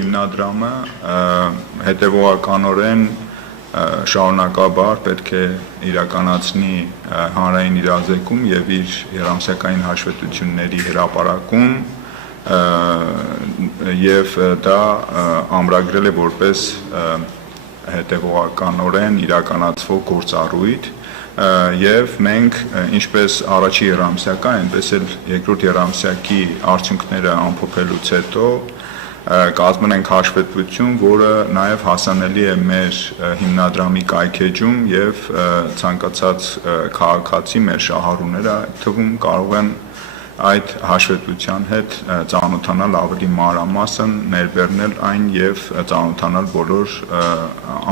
հիմնադրամը հետևողականորեն շարունակաբար պետք է իրականացնի հանրային իրազեկում եւ իր երամսյակային հաշվետվությունների հրապարակում եւ դա ամրագրել է որպես հետևողականորեն իրականացվող գործառույթ եւ մենք ինչպես առաջի երամսյակը, այնպես էլ երկրորդ երամսյակի արդյունքները ամփոփելուց հետո կազմել ենք հաշվետվություն, որը նաև հասանելի է մեր հիմնադրամի կայքեջում եւ ցանկացած քաղաքացի մեր շահառուները թվում կարող են այդ հաշվետվության հետ ծանոթանալ ավելի մանրամասն, ներբեռնել այն եւ ծանոթանալ բոլոր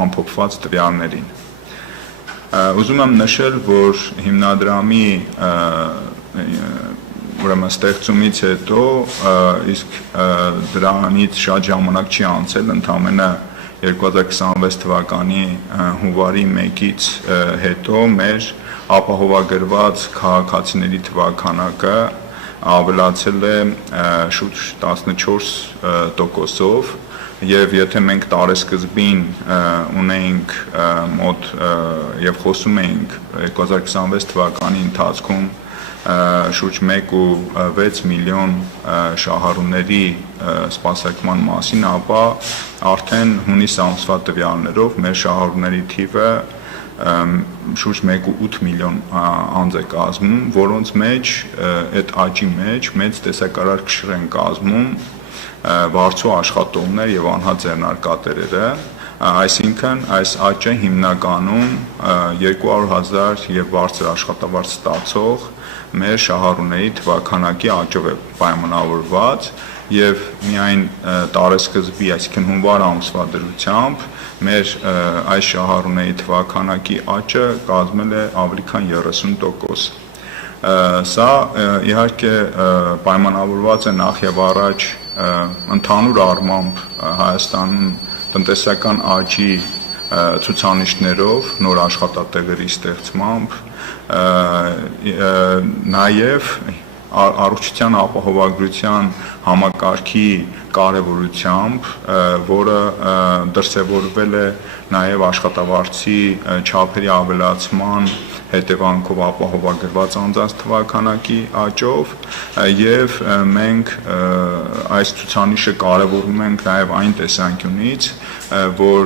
ամփոփված տվյալներին։ Ուզում եմ նշել, որ հիմնադրամի ուրեմն ստեղծումից հետո իսկ դրանից շատ ժամանակ չի անցել, ընդամենը 2026 թվականի հունվարի 1-ից հետո մեր ապահովագրված քաղաքացիների թվականակը ավելացել է շուրջ 14%-ով եւ եթե մենք տարեսկզբին ունեինք մոտ եւ խոսում էինք 2026 թվականի ընթացքում շուրջ 1.6 միլիոն շահառուների սպասարկման մասին, ապա արդեն հունիս ամսվա տվյալներով մեր շահառուների թիվը շուրջ 1.8 միլիոն անձ է կազմում, որոնց մեջ այդ աճի մեջ մեծ տեսակարար քշր են կազմում վարձու աշխատողներ եւ անհատ ձեռնարկատերերը, այսինքն այս աճը հիմնականում 200,000 եւ բարձր աշխատավարձ ստացող մեր շահառուների թվականակի աճով է պայմանավորված եւ միայն տարեսկզբի, այսինքն հունվար ամսվա դրությամբ մեր այս շահառուների թվականակի աճը կազմել է ավելի քան 30%։ Սա իհարկե պայմանավորված է նախ եւ առաջ ընդհանուր առմամբ Հայաստանում տնտեսական աճի ցուցանիշներով, նոր աշխատատեղերի ստեղծմամբ, նաև առողջության ապահովագրության համակարգի կարևորությամբ, որը դրսևորվել է նաև աշխատավարձի չափերի ավելացման հետևանքով ապահովագրված անձանց թվականակի աճով եւ մենք այս ցուցանիշը կարևորում ենք նաև այն տեսանկյունից, որ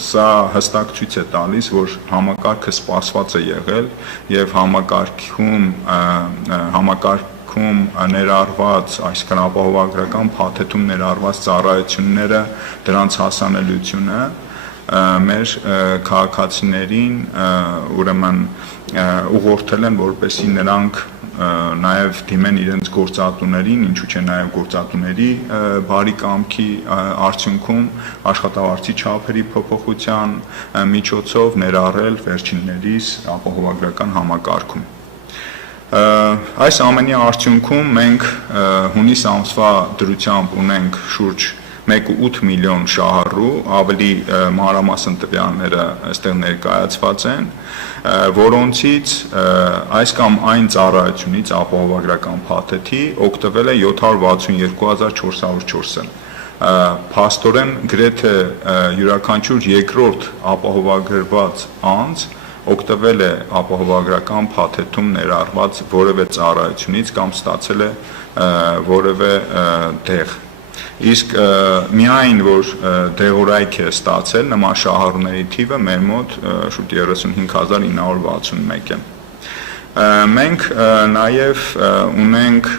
սա հստակ ցույց է տալիս, որ համակարգը սպասված է եղել եւ համակարգում ներառված, այսինքն ապահովագրական փաթեթում ներառված ծառայությունները, դրանց հասանելիությունը մեր քաղաքացիներին ուրեմն ուղղորդել են, որպեսզի նրանք նաև դիմեն իրենց գործատուներին, ինչու՞ չէ նաև գործատուների բարի կամքի արդյունքում աշխատավարձի չափերի փոփոխության միջոցով ներառել վերջիններիս ապահովագրական համակարգում։ Այս ամենի արդյունքում մենք հունիս ամսվա դրությամբ ունենք շուրջ 1.8 միլիոն շահառու, ավելի մանրամասն տվյալները այստեղ ներկայացված են, որոնցից այս կամ այն ծառայությունից ապահովագրական փաթեթի օգտվել է 762,404-ը։ Փաստորեն գրեթե յուրաքանչյուր երկրորդ ապահովագրված անձ օգտվել է ապահովագրական փաթեթում ներառված որևէ ծառայությունից կամ ստացել է որևէ դեղ։ Իսկ միայն որ դեղորայք է ստացել, նման շահառուների թիվը մեր մոտ շուրջ 35,961 է։ Մենք նաև ունենք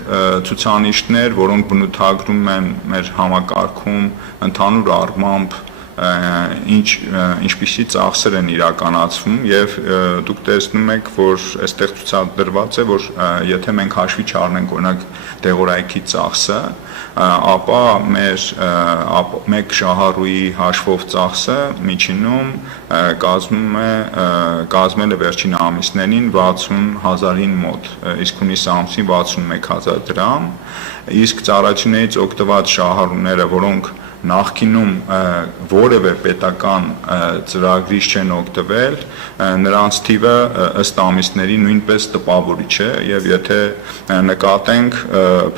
ցուցանիշներ, որոնք բնութագրում են մեր համակարգում ընդհանուր առմամբ ինչպիսի ծախսեր են իրականացվում եւ դուք տեսնում եք, որ այստեղ ցուցադրված է, որ եթե մենք հաշվի չառնենք օրինակ դեղորայքի ծախսը, ապա մեր մեկ շահառուի հաշվով ծախսը միջինում կազմել է վերջին ամիսներին 60,000-ին մոտ, իսկ հունիս ամսին 61,000 դրամ, իսկ ծառայություններից օգտված շահառուները, որոնք նախկինում որևէ պետական ծրագրից չեն օգտվել, նրանց թիվը ըստ ամիսների նույնպես տպավորիչ է եւ եթե նկատենք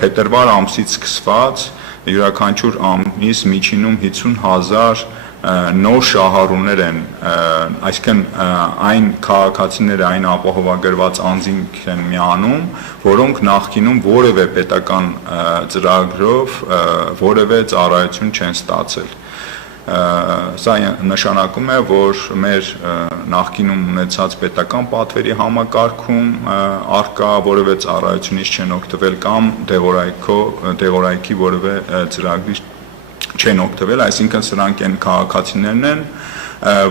փետրվար ամսից սկսված յուրաքանչյուր ամիս միջինում 50,000 նոր շահառուներ են, այսինքն այն քաղաքացիները, այն ապահովագրված անձինք են միանում, որոնք նախկինում որևէ պետական ծրագրով որևէ ծառայություն չեն ստացել։ Սա նշանակում է, որ մեր նախկինում ունեցած պետական պատվերի համակարգում առկա որևէ ծառայությունից չեն օգտվել կամ դեղորայքի որևէ ծրագրից չեն օգտվել, այսինքն սրանք են քաղաքացիներն են,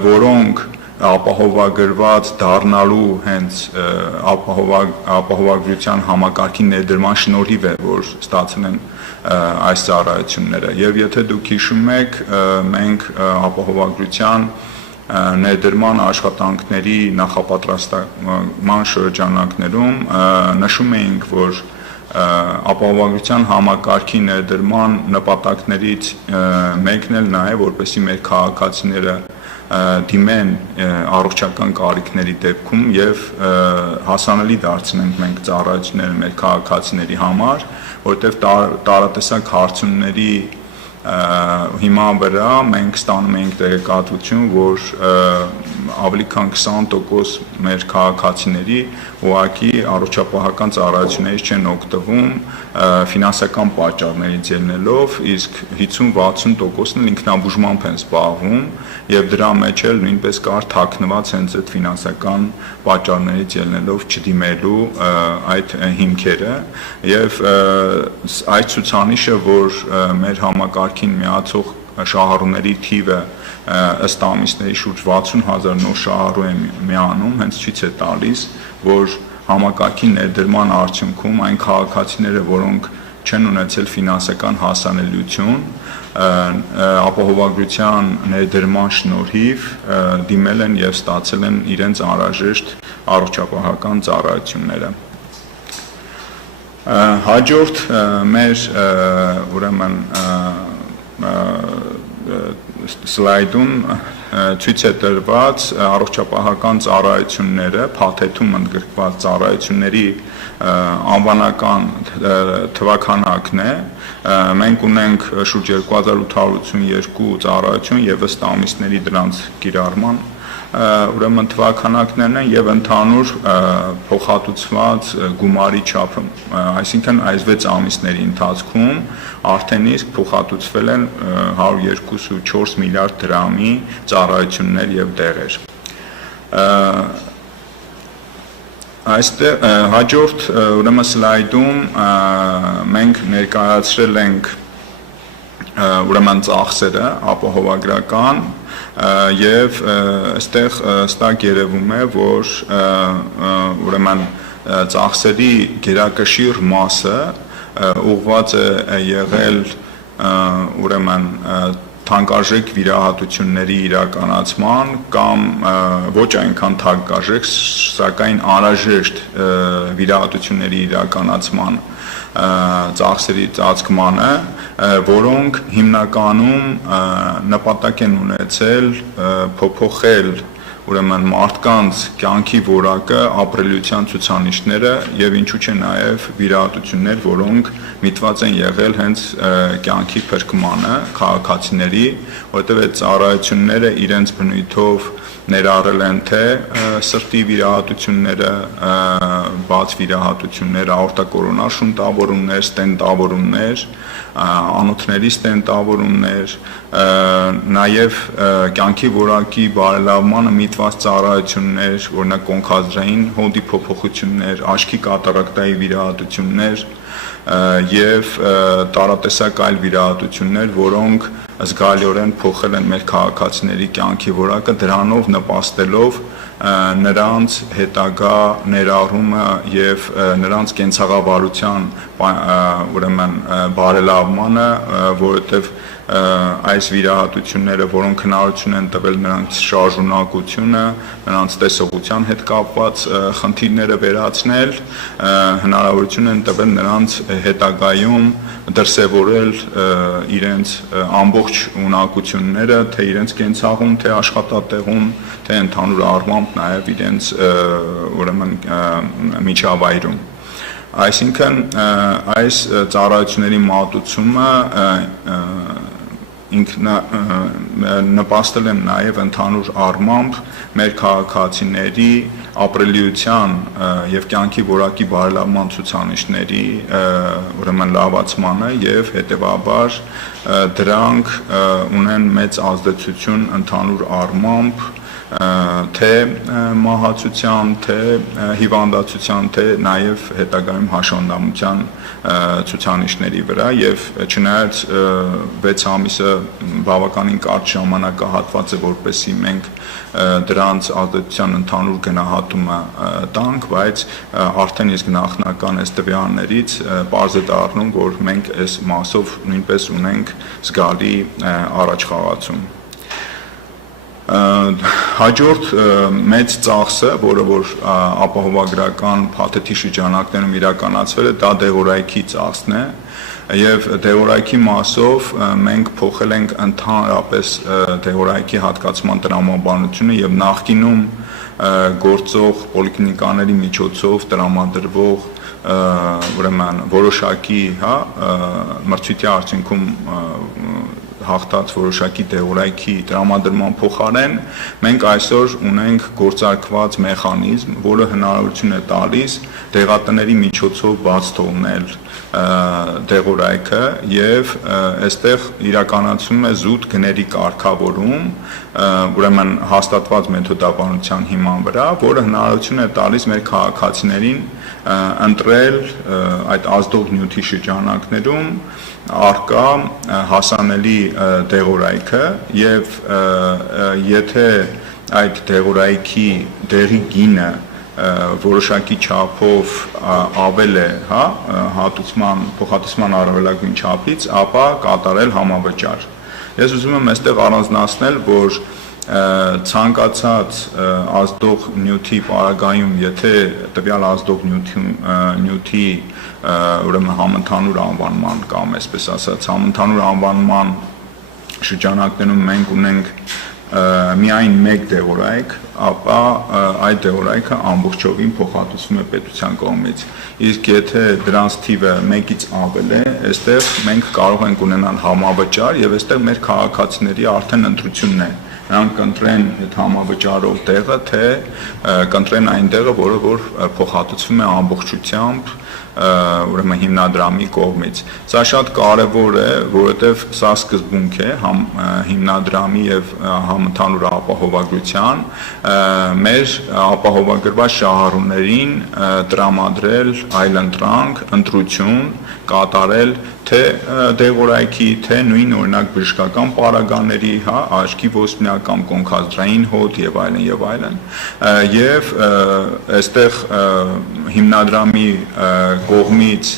որոնք ապահովագրված դառնալու հենց ապահովագրության համակարգի ներդրման շնորհիվ է, որ ստացել են այս ծառայությունները, եւ եթե դուք հիշում եք, մենք ապահովագրության ներդրման աշխատանքների նախապատրաստման շրջանակներում նշում էինք, որ ապահովագրության համակարգի ներդրման նպատակներից մեկն էլ նա է, որպեսզի մեր քաղաքացիները դիմեն առողջական կարիքների դեպքում եւ հասանելի դարձնենք մենք ծառայությունները մեր քաղաքացիների համար, որտեղ տարատեսակ հարցումների հիման վրա մենք ստանում ենք տեղեկատվություն, որ ավելի քան 20% մեր քաղաքացիների ուղղակի առողջապահական ծառայություններից չեն օգտվում ֆինանսական պատճառներից ելնելով, իսկ 50-60%-ն ինքնաբուժմամբ են զբաղվում եւ դրա մեջ էլ նույնպես կար թաքնված հենց այդ ֆինանսական պատճառներից ելնելով չդիմելու այդ հիմքերը եւ այդ ցուցանիշը, որ մեր համակարգին միացող շահառուների թիվը ըստ ամիսների շուրջ 60,000 նոր շահառու է միանում, հենց ցույց է տալիս, որ համակարգի ներդրման արդյունքում այն քաղաքացիները, որոնք չեն ունեցել ֆինանսական հասանելիություն, ապահովագրության ներդրման շնորհիվ դիմել են եւ ստացել են իրենց անհրաժեշտ առողջապահական ծառայությունները։ Հաջորդ մեր ուրեմն սլայդում ցույց է տրված առողջապահական ծառայությունները, փաթեթում ընդգրկված ծառայությունների անվանական թվաքանակն է։ Մենք ունենք շուրջ 2882 ծառայություն եւ ըստ ամիսների դրանց կիրառման ուրեմն թվաքանակներն են եւ ընդհանուր փոխհատուցված գումարի չափը, այսինքն այս 6 ամիսների ընթացքում արդեն իսկ փոխհատուցվել են 102.4 միլիարդ դրամի ծառայություններ եւ դեղեր։ Այստեղ հաջորդ ուրեմն սլայդում մենք ներկայացրել ենք ուրեմն ծախսերը ապահովագրական եւ այստեղ ստակ երևում է, որ ուրեմն ծախսերի գերակշիռ մասը ուղղված է եղել ուրեմն թանկարժեք վիրահատությունների իրականացման կամ ոչ այնքան թանկարժեք, սակայն անհրաժեշտ վիրահատությունների իրականացման ծախսերի ծածկմանը, որոնք հիմնականում նպատակ են ունեցել փոփոխել ուրեմն մարդկանց կյանքի որակը, ապրելիության ցուցանիշները եւ ինչու՞ չէ նաեւ վիրահատություններ, որոնք միտված են եղել հենց կյանքի փրկմանը քաղաքացիների, որտեղ այդ ծառայությունները իրենց բնույթով ներառել են թե սրտի վիրահատությունները, բաց վիրահատություններ, աորտակորոնար շունտավորումներ, ստենտավորումներ, անոթների ստենտավորումներ, նաև կյանքի որակի բարելավմանը միտված ծառայություններ, օրինակ օնքազրային հոդի փոփոխություններ, աչքի կատարակտայի վիրահատություններ եւ տարատեսակ այլ վիրահատություններ, որոնք զգալիորեն փոխել են մեր քաղաքացիների կյանքի որակը, դրանով նպաստելով նրանց հետագա ներառումը եւ նրանց կենցաղավարության ուրեմն բարելավմանը, որովհետեւ այս վիրահատությունները, որոնք հնարավորություն են տվել նրանց շարժունակությունը, նրանց տեսողության հետ կապված խնդիրները վերացնել, հնարավորություն են տվել նրանց հետագայում դրսևորել իրենց ամբողջ ունակությունները, թե իրենց կենցաղում, թե աշխատատեղում, թե ընդհանուր առմամբ նաև իրենց ուրեմն միջավայրում։ Այսինքն այս ծառայությունների մատուցումը նպաստել են նաև ընդհանուր առմամբ մեր քաղաքացիների ապրելիության եւ կյանքի որակի բարելավման ցուցանիշների ուրեմն լավացմանը եւ հետեւաբար դրանք ունեն մեծ ազդեցություն ընդհանուր առմամբ թե մահացության, թե հիվանդացության, թե նաև հետագայում հաշվանդամության ցուցանիշների վրա եւ չնայած 6 ամիսը բավականին կարճ ժամանակահատված է, որպեսզի մենք դրանց ազդեցության ընդհանուր գնահատումը տանք, բայց արդեն իսկ նախնական այս տվյալներից պարզ է դառնում, որ մենք այս մասով նույնպես ունենք զգալի առաջխաղացում։ Հաջորդ մեծ ծախսը, որը որ ապահովագրական փաթեթի շրջանակներում իրականացվել է, դա դեղորայքի ծախսն է եւ դեղորայքի մասով մենք փոխել ենք ընդհանրապես դեղորայքի հատկացման տրամաբանությունը եւ նախկինում գործող պոլիկլինիկաների միջոցով տրամադրվող ուրեմն որոշակի, մրցույթի արդյունքում հաղթած որոշակի դեղորայքի տրամադրման փոխարեն մենք այսօր ունենք գործարկված մեխանիզմ, որը հնարավորություն է տալիս դեղատների միջոցով բաց թողնել դեղորայքը եւ այստեղ իրականացում է զուտ գների կարգավորում, ուրեմն հաստատված մեթոդաբանության հիման վրա, որը հնարավորություն է տալիս մեր քաղաքացիներին ընտրել այդ ազդող նյութի շրջանակներում արկա հասանելի դեղորայքը եւ եթե այդ դեղորայքի դեղի գինը որոշակի չափով ավել է, փոխհատուցման առավելագույն չափից, ապա կատարել համավճար։ Ես ուզում եմ այստեղ առանձնացնել, որ ցանկացած ազդող նյութի պարագայում, եթե տվյալ ազդող նյութի ուրեմն համընդհանուր անվանման կամ այսպես ասած համընդհանուր անվանման շրջանակներում մենք ունենք միայն մեկ դեղորայք, ապա այդ դեղորայքը ամբողջովին փոխհատուցվում է պետության կողմից։ Իսկ եթե դրանց թիվը 1-ից ավել է, այստեղ մենք կարող ենք ունենալ համավճար եւ այստեղ մեր քաղաքացիների արդեն ընտրությունն է։ Նրանք կընտրեն այդ համավճարով տեղը, թե կընտրեն այն տեղը, որը որ փոխհատուցվում է ամբողջությամբ ուրեմն հիմնադրամի կողմից։ Սա շատ կարևոր է, որովհետև սա սկզբունք է հիմնադրամի եւ համընդհանուր ապահովագրության մեր ապահովագրված շահառուներին տրամադրել այլընտրանք, ընտրություն կատարել թե դեղորայքի, թե նույն օրինակ բժշկական պարագաների, աչքի ոսպնյակ կամ կոնքազդրային հոդ եւ այլն եւ այլն։ Եվ այստեղ հիմնադրամի կողմից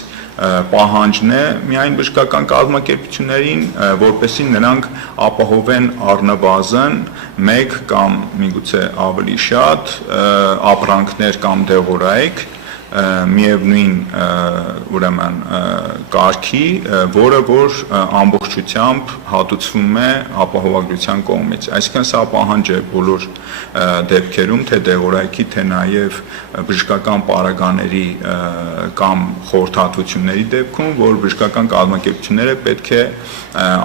պահանջն է միայն բժշկական կազմակերպություններին, որպեսզի նրանք ապահովեն առնվազն մեկ կամ միգուցե ավելի շատ ապրանքներ կամ դեղորայք միևնույն ուրեմն կարգի, որը որ ամբողջությամբ հատուցվում է ապահովագրության կողմից։ Այսինքն սա պահանջ է բոլոր դեպքերում, թե դեղորայքի, թե նաև բժշկական պարագաների կամ խորհրդատվությունների դեպքում, որ բժշկական կազմակերպությունները պետք է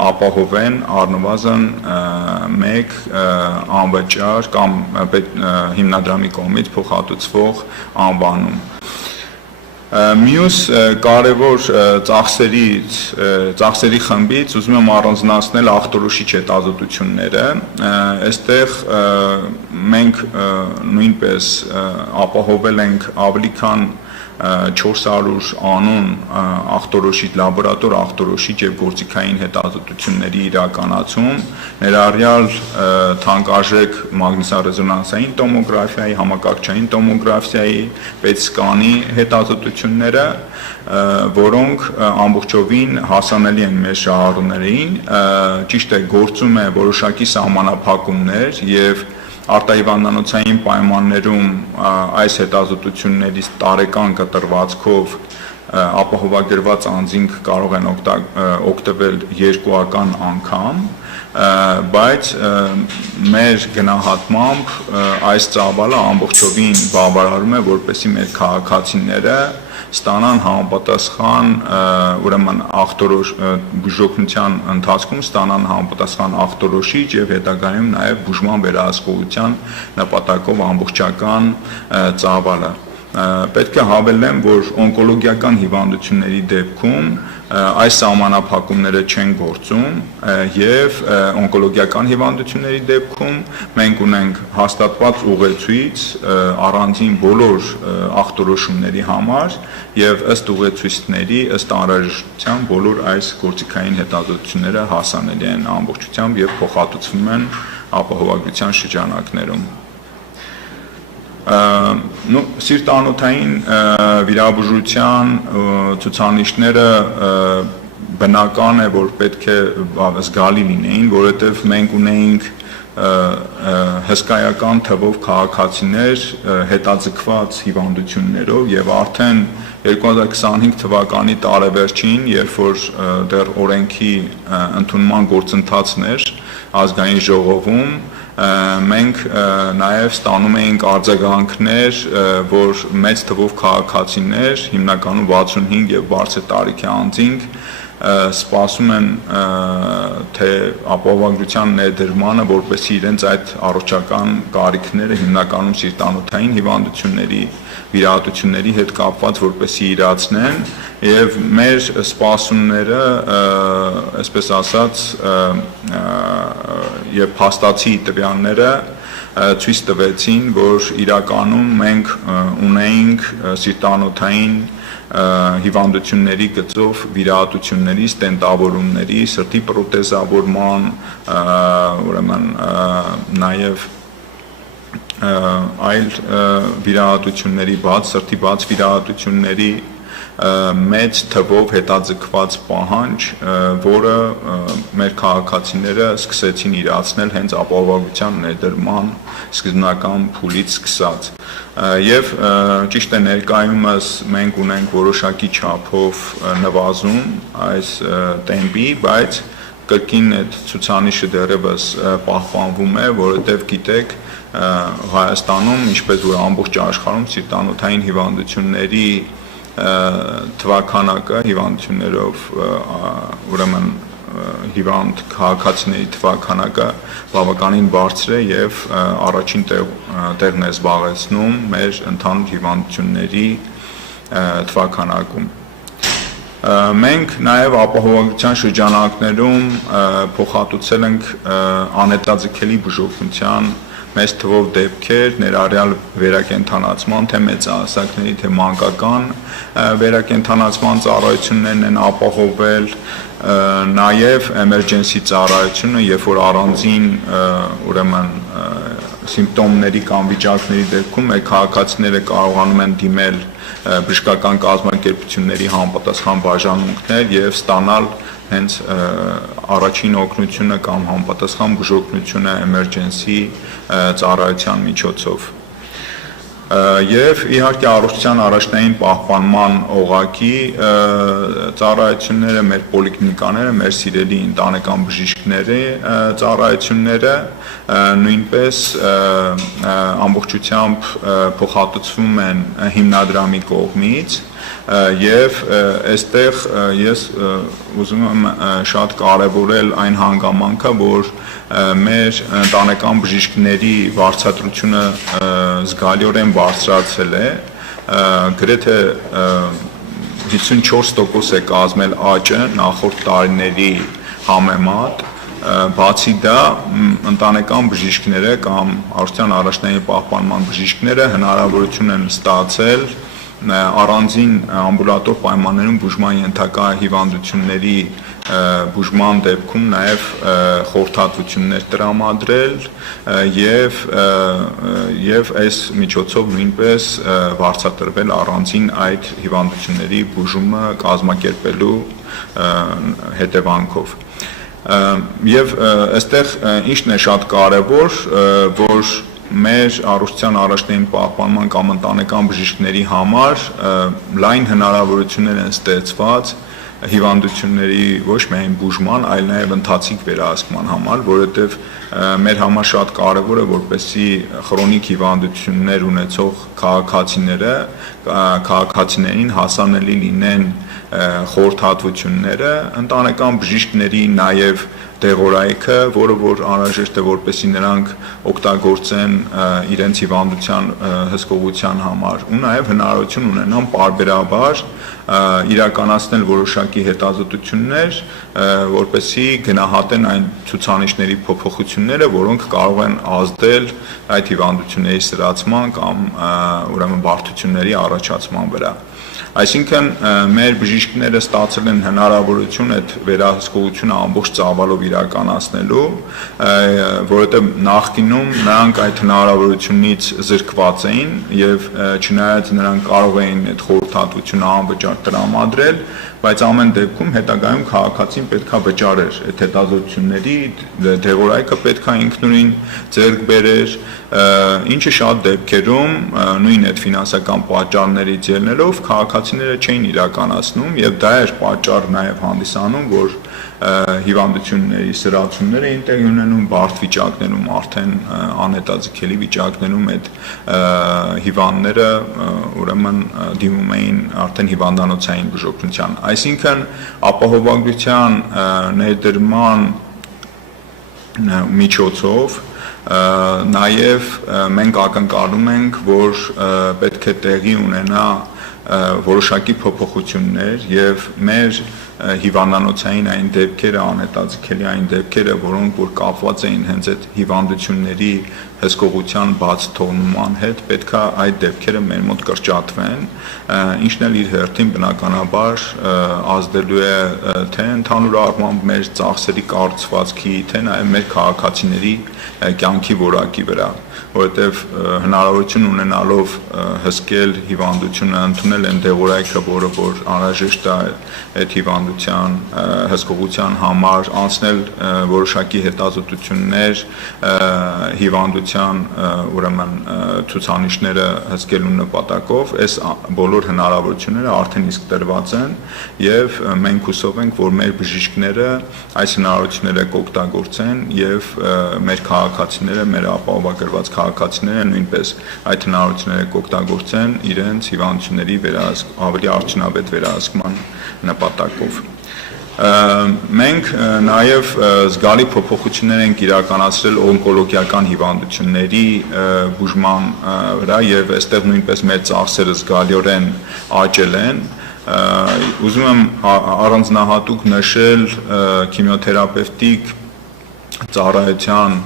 ապահովեն առնվազն մեկ անվճար կամ հիմնադրամի կողմից փոխհատուցվող անվանում։ Մյուս կարևոր ծախսերի խմբից ուզում եմ առանձնացնել ախտորոշիչ հետազոտությունները։ Այստեղ մենք նույնպես ապահովել ենք ավելի քան 400 անուն ախտորոշիչ, լաբորատոր ախտորոշիչ եւ գործիքային հետազոտությունների իրականացում, ներառյալ թանկարժեք մագնիսառեզոնանսային տոմոգրաֆիայի, համակարգչային տոմոգրաֆիայի, PET scan-ի հետազոտությունները, որոնք ամբողջովին հասանելի են մեր շահառուներին, ճիշտ է, գործում է որոշակի սահմանափակումներ եւ արտահիվանդանոցային պայմաններում այս հետազոտություններից տարեկան կտրվածքով ապահովագրված անձինք կարող են օգտվել 2-ական անգամ, բայց մեր գնահատմամբ այս ծավալը ամբողջովին բավարարում է, որպեսզի մեր քաղաքացիները ստանան համապատասխան ուրեմն բուժօգնության ընթացքում ստանան համապատասխան ախտորոշիչ եւ հետագայում նաեւ բուժման վերահսկողության նպատակով ամբողջական ծավալը պետք է հավելեմ, որ օնկոլոգիական հիվանդությունների դեպքում այս սահմանափակումները չեն գործում եւ օնկոլոգիական հիվանդությունների դեպքում մենք ունենք հաստատված ուղեցույց առանձին բոլոր ախտորոշումների համար եւ ըստ ուղեցույցների ըստ անհրաժեշտության բոլոր այս գործիքային հետազոտությունները հասանելի են ամբողջությամբ եւ փոխհատուցվում են ապահովագրության շրջանակներում սիրտանոթային վիրաբուժության ցուցանիշները բնական է, որ պետք է զգալի լինեին, որովհետև մենք ունեինք հսկայական թվով քաղաքացիներ հետաձգված հիվանդություններով եւ արդեն 2025 թվականի տարեվերջին, երբ որ դեռ օրենքի ընդունման գործընթացն էր ազգային ժողովում մենք նաև ստանում էինք արձագանքներ, որ մեծ թվով քաղաքացիներ, հիմնականում 65 եւ բարձր տարիքի անձինք սպասում են թե ապահովագրության ներդրմանը, որպեսզի իրենց այդ առողջական կարիքները հիմնականում սիրտանոթային հիվանդությունների վիրահատությունների հետ կապված որպեսզի իրացնեն եւ մեր սպասումները, այսպես ասած, եւ փաստացի տվյալները ցույց տվեցին, որ իրականում մենք ունեինք սիրտանոթային հիվանդությունների գծով վիրահատությունների, ստենտավորումների, սրտի պրոթեզավորման, ուրեմն նաև այլ վիրահատությունների, սրտի բաց վիրահատությունների մեծ թվով հետաձգված պահանջ, որը մեր քաղաքացիները սկսեցին իրացնել հենց ապահովագրության ներդրման սկզբնական փուլից սկսած։ Եվ ճիշտ է ներկայումս մենք ունենք որոշակի չափով նվազում այս տեմպի, բայց կրկին այդ ցուցանիշը դեռևս պահպանվում է, որովհետև գիտեք Հայաստանում, ինչպես որ ամբողջ աշխարհում սիրտանոթային հիվանդությունների թվականակը հիվանդություններով ուրեմն հիվանդ քաղաքացիների թվականակը բավականին բարձր է եւ առաջին տեղն է զբաղեցնում մեր ընդհանուր հիվանդությունների թվականակում մենք նաև ապահովագրության շրջանակներում փոխհատուցել ենք անհետաձգելի բուժօգնության մեծ թվով դեպքեր, ներառյալ վերակենդանացման, թե մեծահասակների, թե մանկական վերակենդանացման ծառայություններն են ապահովել, նաև emergency ծառայությունը, երբ որ առանձին ուրեմն սիմպտոմների կամ վիճակների դեպքում մեր քաղաքացիները կարողանում են դիմել բժշկական կազմակերպությունների համապատասխան բաժանմունքներ եւ ստանալ հենց առաջին օգնությունը կամ համապատասխան բուժօգնությունը emergency ծառայության միջոցով եւ իհարկե առողջության առաջնային պահպանման օղակի ծառայությունները, մեր պոլիկլինիկաները, մեր սիրելի ընտանեկան բժիշկների ծառայությունները նույնպես ամբողջությամբ փոխհատուցվում են հիմնադրամի կողմից եւ այստեղ ես ուզում եմ շատ կարեւորել այն հանգամանքը, որ մեր ընտանեկան բժիշկների վարձատրությունը զգալիորեն բարձրացել է, գրեթե 54% է կազմել աճը նախորդ տարիների համեմատ, բացի դա ընտանեկան բժիշկները կամ առողջության առաջնային պահպանման բժիշկները հնարավորություն են ստացել առանձին ամբուլատոր պայմաններում բուժման ենթակա հիվանդությունների բուժման դեպքում նաև խորհրդատվություններ տրամադրել եւ այս միջոցով նույնպես վարձատրվել առանձին այդ հիվանդությունների բուժումը կազմակերպելու հետևանքով եւ այստեղ ինչն է շատ կարեւոր, որ մեր առողջության առաջնային պահպանման կամ ընտանեկան բժիշկների համար լայն հնարավորություններ են ստեղծված հիվանդությունների ոչ միայն բուժման, այլ նաև ընթացիկ վերահսկման համար, որովհետև մեր համար շատ կարևոր է, որպեսզի խրոնիկ հիվանդություններ ունեցող քաղաքացիներին հասանելի լինեն խորհրդատվությունները, ընտանեկան բժիշկների նաև դեղորայքը, որը որ անհրաժեշտ է, որպեսզի նրանք օգտագործեն իրենց հիվանդության հսկողության համար ու նաև հնարավորություն ունենան պարբերաբար իրականացնել որոշակի հետազոտություններ, որպեսզի գնահատեն այն ցուցանիշների փոփոխությունները, որոնք կարող են ազդել այդ հիվանդությունների սրացման կամ ուրեմն բարդությունների առաջացման վրա։ Այսինքն մեր բժիշկները ստացել են հնարավորություն այդ վերահսկողությունը ամբողջ ծավալով իրականացնելու, որովհետև նախկինում նրանք այդ հնարավորությունից զրկված էին եւ չնայած նրանք կարող էին այդ խորհրդատվությունը անվճար տրամադրել, բայց ամեն դեպքում հետագայում քաղաքացին պետքա վճարեր այդ հետազոտությունների, դեղորայքը պետքա ինքնուրույն ձեռք բերեր, ինչը շատ դեպքերում նույն այդ ֆինանսական պատճառներից ելնելով քաղաքացիները չէին իրականացնում եւ դա էր պատճառ նաեւ հանդիսանում, որ հիվանդությունների սրացումներ էին տեղի ունենում, բարդ վիճակներում արդեն անհետաձգելի վիճակներում այդ հիվանդները ուրեմն դիմում էին արդեն հիվանդանոցային բուժօգնության։ Այսինքն ապահովագրության ներդրման միջոցով նաև մենք ակնկալում ենք, որ պետք է տեղի ունենա որոշակի փոփոխություններ եւ մեր հիվանդանոցային այն դեպքերը, անհետաձգելի այն դեպքերը, որոնք որ կապված էին հենց այդ հիվանդությունների հսկողության բաց թողնման հետ, պետքա այդ դեպքերը մեր մոտ կրճատվեն, ինչն էլ իր հերթին բնականաբար ազդելու է թե ընդհանուր առմամբ մեր ծախսերի կառուցվածքի, թե նաև մեր քաղաքացիների կյանքի որակի վրա, որովհետև հնարավորություն ունենալով հսկել հիվանդությունը, ընդունել այն դեղորայքը, որը որ անհրաժեշտ է այդ հիվանդության հսկողության համար, անցնել որոշակի հետազոտություններ հիվանդության ուրեմն ցուցանիշները հսկելու նպատակով, այս բոլոր հնարավորությունները արդեն իսկ տրված են եւ մենք հուսով ենք, որ մեր բժիշկները այս հնարավորությունները կօգտագործեն եւ մեր քաղաքացիները, մեր ապահովագրված քաղաքացիները նույնպես այդ հնարավորությունները կօգտագործեն իրենց հիվանդությունների ավելի արդյունավետ վերահսկման նպատակով։ Մենք նաև զգալի փոփոխություններ ենք իրականացրել օնկոլոգիական հիվանդությունների բուժման վրա եւ այստեղ նույնպես մեր ծախսերը զգալիորեն աճել են։ Ուզում եմ առանձնահատուկ նշել քիմիոթերապևտիկ ծառայության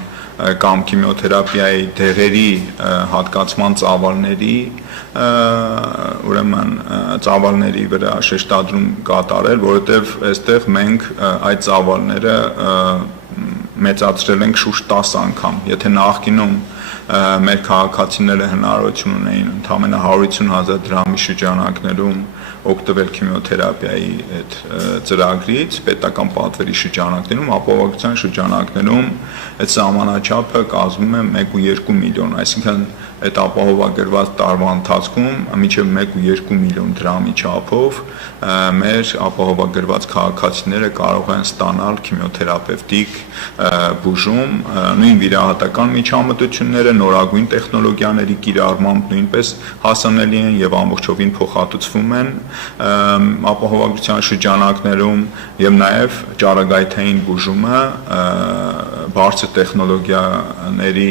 կամ քիմիոթերապիայի դեղերի հատկացման ծավալների ուրեմն ծավալների վրա շեշտադրում կատարել, որովհետև այստեղ մենք այդ ծավալները մեծացրել ենք շուրջ 10 անգամ, եթե նախկինում մեր քաղաքացիները հնարավորություն ունեին ընդամենը 150,000 դրամի շրջանակներում օգտվել քիմիոթերապիայի այդ ծրագրից, պետական պատվերի շրջանակներում, ապահովագրության շրջանակներում այդ սահմանաչափը կազմում է 1.2 միլիոն, այսինքն այդ ապահովագրված տարվա ընթացքում մինչև 1.2 միլիոն դրամի չափով մեր ապահովագրված քաղաքացիները կարող են ստանալ քիմիոթերապևտիկ բուժում, նույն վիրահատական միջամտությունները նորագույն տեխնոլոգիաների կիրառմամբ նույնպես հասանելի են եւ ամբողջովին փոխհատուցվում են ապահովագրության շրջանակներում եւ նաեւ ճառագայթային բուժումը բարձր տեխնոլոգիաների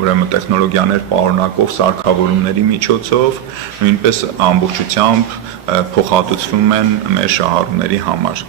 ուրեմն տեխնոլոգիաներ պարունակող սարքավորումների միջոցով նույնպես ամբողջությամբ փոխհատուցվում են մեր շահառուների համար։